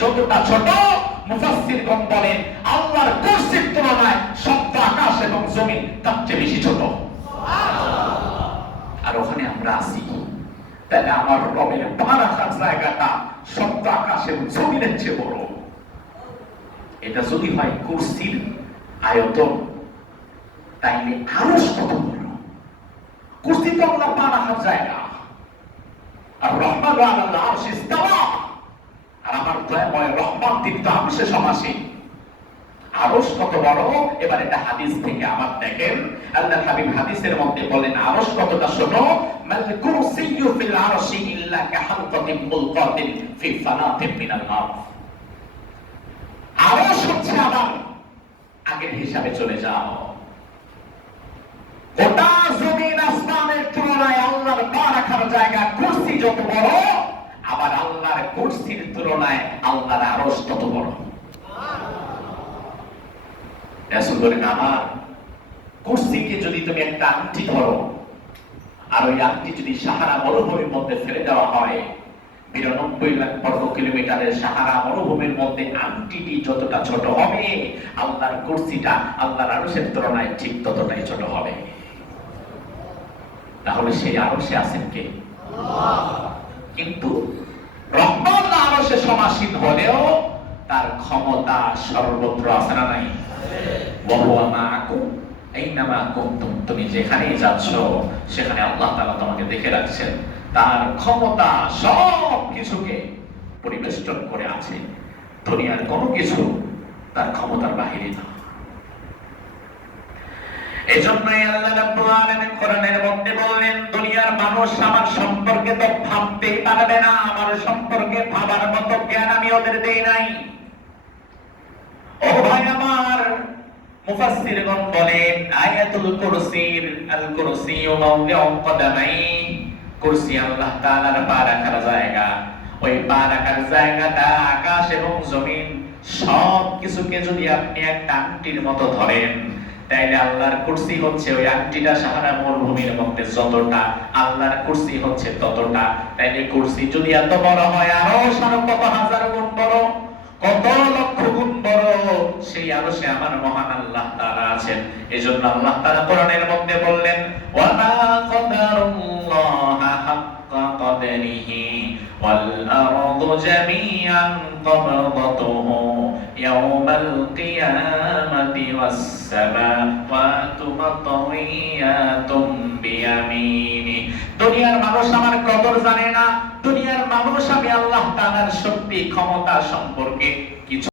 যতটা ছোট, মুফাসসিরগণ বলেন আল্লাহর কুরসির তুলনায় সপ্ত আকাশ এবং জমিন তার চেয়ে বেশি ছোট। আর ওখানে আমরা আছি, তাহলে আমার রবের পা রাখার জায়গাটা সপ্ত আকাশ এবং জমিনের চেয়ে বড়। এটা যদি হয় কুরসির আয়তন, তাইলে আরশ কত বড়। কুরসি তো আল্লাহ পা রাখার জায়গা, আর রহমান আলাল আরশ ইস্তাওয়া, আর আমার দয়াময় রহমান তিনি তো আরশে সমাসীন। আরশ কত বড়, এবার এটা হাদিস থেকে আবার দেখেন। আল্লাহর হাবিব হাদিসের মধ্যে বলেন আরশ কতটা ছোট, মাল কুরসিয়্যু ফিল আরশি ইল্লা কাহালকাতিন মুলকাতিন ফি ফানাতিন মিনাল আরশ। আরশ হচ্ছে আবার আগের হিসাবে চলে যাও, গোটা জমিন আসমানের তুলনায় আল্লাহর পা রাখার জায়গা কুরসি যত বড়, আবার আল্লাহর কুরসির তুলনায় আল্লাহর আরশ তত বড়। রাসূল বলেন আমার কুরসিকে যদি তুমি একটা আংটি ধরো, আর ওই আংটি যদি সাহারা মরুভূমির মধ্যে ফেলে দেওয়া হয়, ৯২ লাখ বর্গ কিলোমিটারের সাহারা মরুভূমির মধ্যে আংটিটি যতটা ছোট হবে, আল্লাহর কুরসিটা আল্লাহর আরশের তুলনায় ঠিক ততটাই ছোট হবে। তাহলে সেই আরশে আছেন কে? আল্লাহ। কিন্তু রহমান আরশে সমাসীন হলেও তার ক্ষমতা সর্বত্র আছে না নাই? ওয়া হুয়া মাআকুম আইনামা কুনতুম, তুমি যেখানেই যাচ্ছ সেখানে আল্লাহ তাআলা তোমাকে দেখে রাখছেন। তার ক্ষমতা সব কিছুকে পরিবেষ্টন করে আছে, দুনিয়ার কোনো কিছু তার ক্ষমতার বাহিরে না। এজন্যই আল্লাহ রাব্বুল আলামিন কোরআনের মধ্যে বললেন দুনিয়ার মানুষ আমার সম্পর্কে তো ভাবতেই পারবে না, আমার সম্পর্কে ভাবার মতো জ্ঞান আমি ওদের দেই নাই। ও ভাই আমার, মুফাসসিরগণ বলেন আয়াতুল কুরসির আল কুরসিয়্যু মাওদিউ কদামাইন, কুরসি আল্লাহ তাআলার পা রাখার জায়গা। ওই পা রাখার জায়গাটা আকাশ এবং জমিন সব কিছুকে যদি আপনি একটা আংটির মতো ধরেন, তাইলে আল্লাহর কুরসি হচ্ছে ওই আংটিটা সাহারা মরুভূমির মধ্যে যতটা, আল্লাহর কুরসি হচ্ছে ততটা। তাইলে কুরসি যদি এত বড় হয়, আরশ আরো কত হাজার গুণ বড়, কত লক্ষ গুণ বড়, সেই আরশে আমার মহান আল্লাহ তাআলা আছেন। এজন্য আল্লাহ তাআলা কোরআনের মধ্যে বললেন ওয়া মা কাদারুল্লাহা হাক্কা কাদরিহি ওয়াল আরদু জামিআন কবদাতুহু ইয়াওমাল কিয়ামাতি ওয়াস সামাওয়াতু মাতওয়িয়াতুম বিয়ামিনি। দুনিয়ার মানুষ আমার কদর জানে না, দুনিয়ার মানুষ আমি আল্লাহ তাআলার শক্তি ক্ষমতা সম্পর্কে কিছু